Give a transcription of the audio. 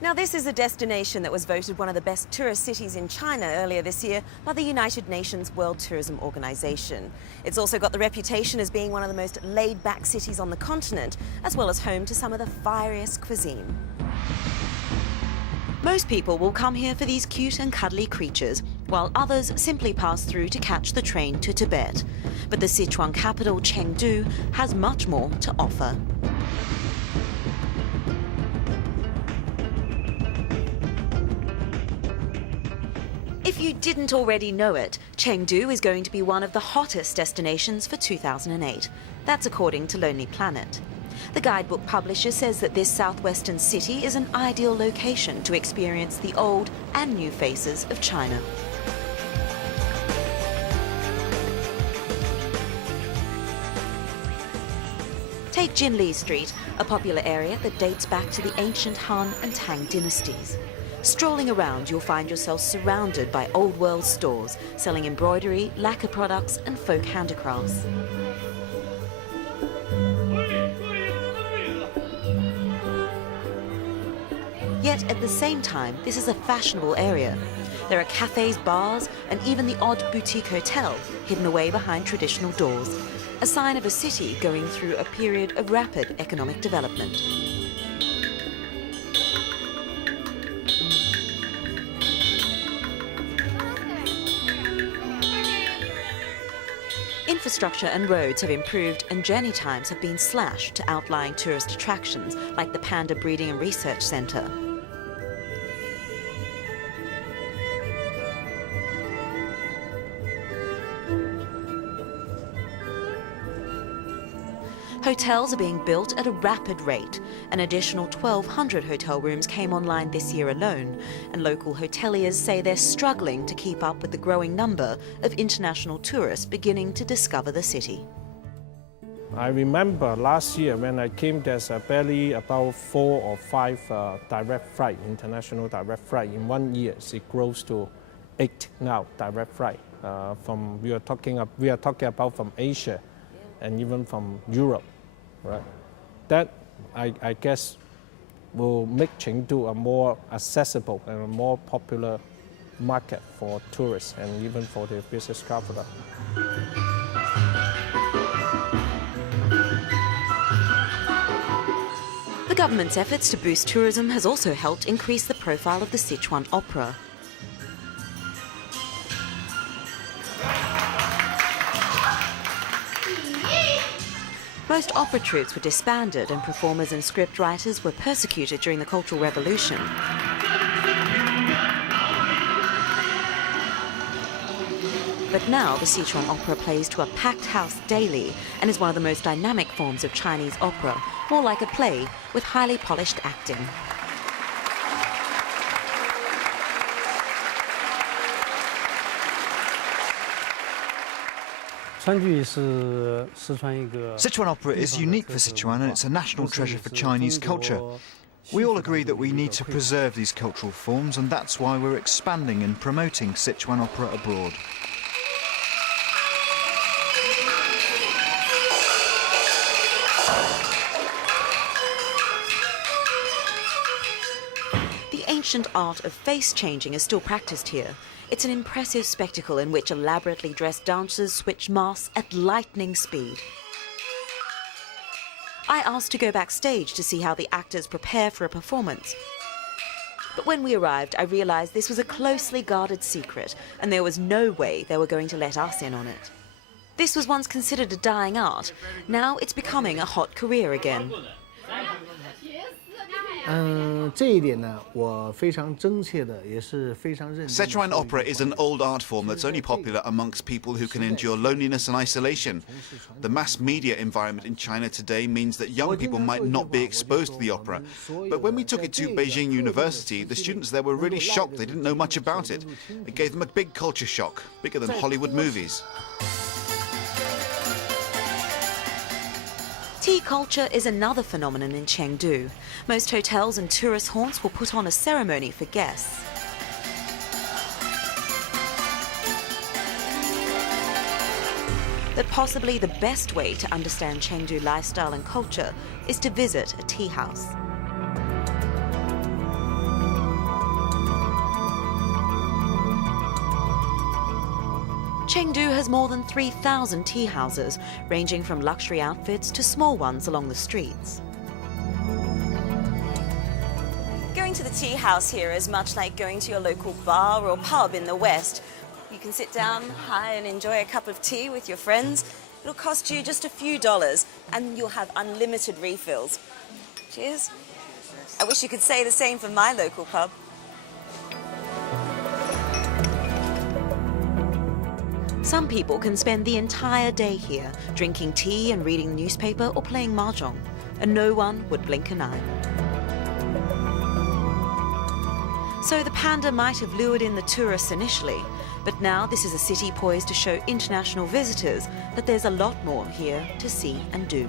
Now, this is a destination that was voted one of the best tourist cities in China earlier this year by the United Nations World Tourism Organization. It's also got the reputation as being one of the most laid-back cities on the continent, as well as home to some of the fieriest cuisine. Most people will come here for these cute and cuddly creatures, while others simply pass through to catch the train to Tibet. But the Sichuan capital, Chengdu, has much more to offer. If you didn't already know it, Chengdu is going to be one of the hottest destinations for 2008. That's according to Lonely Planet. The guidebook publisher says that this southwestern city is an ideal location to experience the old and new faces of China. Take Jinli Street, a popular area that dates back to the ancient Han and Tang dynasties. Strolling around, you'll find yourself surrounded by old-world stores selling embroidery, lacquer products and folk handicrafts. Yet at the same time, this is a fashionable area. There are cafes, bars and even the odd boutique hotel hidden away behind traditional doors, a sign of a city going through a period of rapid economic development. Infrastructure and roads have improved and journey times have been slashed to outlying tourist attractions like the Panda Breeding and Research Centre. Hotels are being built at a rapid rate. An additional 1,200 hotel rooms came online this year alone, and local hoteliers say they're struggling to keep up with the growing number of international tourists beginning to discover the city. I remember last year when I came, there's barely about 4 or 5 direct flight, international direct flight in 1 year. It grows to 8 now, direct flight. We are talking about from Asia and even from Europe. Right. That, I guess, will make Chengdu a more accessible and a more popular market for tourists and even for the business traveler. The government's efforts to boost tourism has also helped increase the profile of the Sichuan opera. Most opera troupes were disbanded and performers and script writers were persecuted during the Cultural Revolution. But now the Sichuan opera plays to a packed house daily and is one of the most dynamic forms of Chinese opera, more like a play with highly polished acting. Sichuan opera is unique for Sichuan and it's a national treasure for Chinese culture. We all agree that we need to preserve these cultural forms, and that's why we're expanding and promoting Sichuan opera abroad. The ancient art of face changing is still practiced here. It's an impressive spectacle in which elaborately dressed dancers switch masks at lightning speed. I asked to go backstage to see how the actors prepare for a performance. But when we arrived, I realized this was a closely guarded secret, and there was no way they were going to let us in on it. This was once considered a dying art. Now it's becoming a hot career again. Sichuan opera is an old art form that's only popular amongst people who can endure loneliness and isolation. The mass media environment in China today means that young people might not be exposed to the opera. But when we took it to Beijing University, the students there were really shocked. They didn't know much about it. It gave them a big culture shock, bigger than Hollywood movies. Tea culture is another phenomenon in Chengdu. Most hotels and tourist haunts will put on a ceremony for guests. that possibly the best way to understand Chengdu lifestyle and culture is to visit a tea house. Chengdu has more than 3,000 tea houses, ranging from luxury outfits to small ones along the streets. Going to the tea house here is much like going to your local bar or pub in the West. You can sit down high and enjoy a cup of tea with your friends. It'll cost you just a few dollars and you'll have unlimited refills. Cheers. I wish you could say the same for my local pub. Some people can spend the entire day here, drinking tea and reading the newspaper or playing mahjong, and no one would blink an eye. So the panda might have lured in the tourists initially, but now this is a city poised to show international visitors that there's a lot more here to see and do.